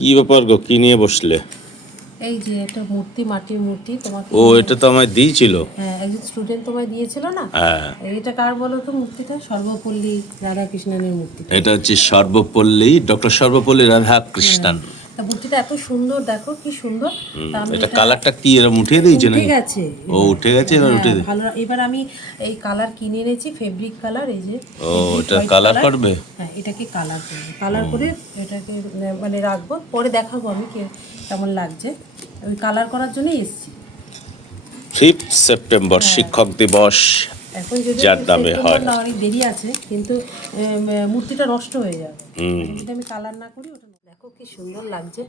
কি ব্যাপার গো, কি নিয়ে বসলে? এই যে একটা মূর্তি, মাটির মূর্তি তোমাকে। ও, এটা তো আমায় দিয়েছিল। হ্যাঁ, একজন স্টুডেন্ট তোমায় দিয়েছিল না? হ্যাঁ, এটা কার বলো তো মূর্তিটা? সর্বপল্লী রাধাকৃষ্ণনের মূর্তি। এটা হচ্ছে সর্বপল্লী, ডক্টর সর্বপল্লী রাধাকৃষ্ণন। তা মূর্তিটা এত সুন্দর, দেখো কি সুন্দর। তা আমি এটা কালারটা কি এরকম উঠিয়ে দিয়েছে উঠে নাকি? গেছে। ও উঠে গেছে, এবার উঠে দে। ভালো। এবার আমি এই কালার কিনে এনেছি, ফেব্রিক কালার। এই যে ও, এটা কালার করবে? হ্যাঁ, এটাকে কালার করবো। কালার করে এটাকে মানে রাখবো, পরে দেখাবো আমি কেমন লাগছে। ওই কালার করার জন্যই এসেছি। 5 সেপ্টেম্বর শিক্ষক দিবস, এখন যদি যার নামে হয়। না, অনেক দেরি আছে, কিন্তু মূর্তিটা নষ্ট হয়ে যাবে যদি আমি কালার না করি। ওটা দেখো কি সুন্দর লাগছে।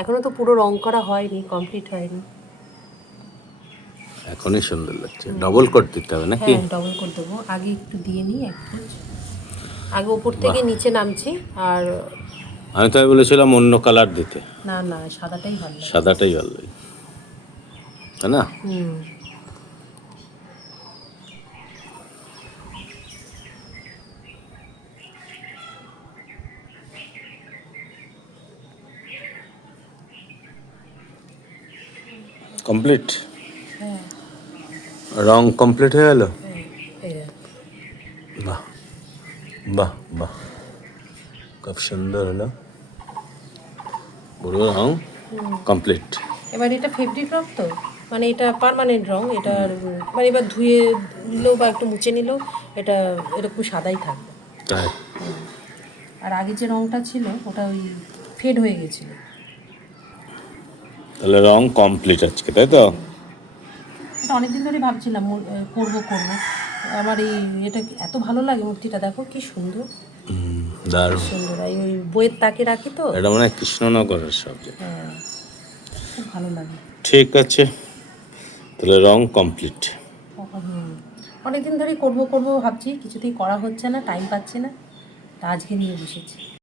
এখনো তো পুরো রং করা হয়নি, কমপ্লিট হয়নি। এখনই সুন্দর লাগছে। ডবল কোট দিতে হবে নাকি? হ্যাঁ, ডবল করে দেবো। আগে একটু দিয়ে নিই, একটু আগে ওপর থেকে নিচে নামছি। আর আমি তো বলেছিলাম অন্য কালার দিতে। না না, সাদাটাই ভালো লাগে। সাদাটাই ভালো লাগে, তাই না? কমপ্লিট, হ্যাঁ, রং কমপ্লিট হয়ে গেল। এই বাহ বাহ বাহ, খুব সুন্দর হলো। পুরো রং কমপ্লিট। এবার এটা ফেব্রিক রং তো, মানে এটা পার্মানেন্ট রং। এটা মানে এবার ধুয়ে নিলেও বা একটু মুছে নিলেও এটা এরকম সাদাই থাকবে। তাই? আর আগে যে রংটা ছিল ওটা ওই ফেড হয়ে গেছিল। তাহলে রং কমপ্লিট আজকে, তাই তো? এটা অনেকদিন ধরে ভাবছিলাম করবো। আমার এটা এত ভালো লাগে মূর্তিটা, দেখো কি সুন্দর। দারুণ সুন্দর। ওই বইয়ের তাকে রাখি তো। এটা মনে হয় কৃষ্ণনগরের সাবজেক্ট। হ্যাঁ, খুব ভালো লাগে। ঠিক আছে, তাহলে রং কমপ্লিট। অনেকদিন ধরেই করবো ভাবছি, কিছুতেই করা হচ্ছে না, টাইম পাচ্ছি না। তা আজকে নিয়ে বসেছি।